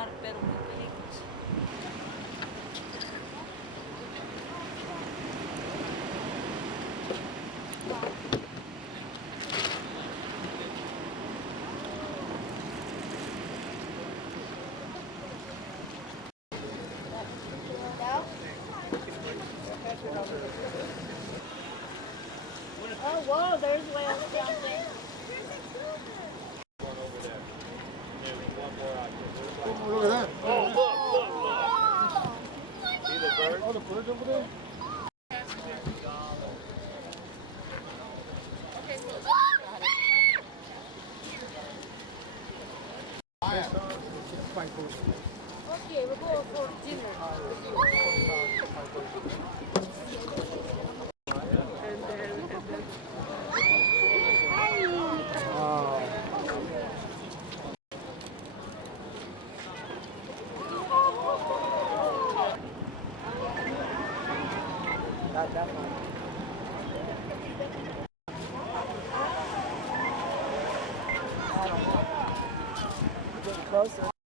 mar, pero muy pequeños. Oh, whoa, there's whales jumping. Look at that. Oh, look. See the bird? Oh, the bird's over there? Okay, we're going for dinner. Closer.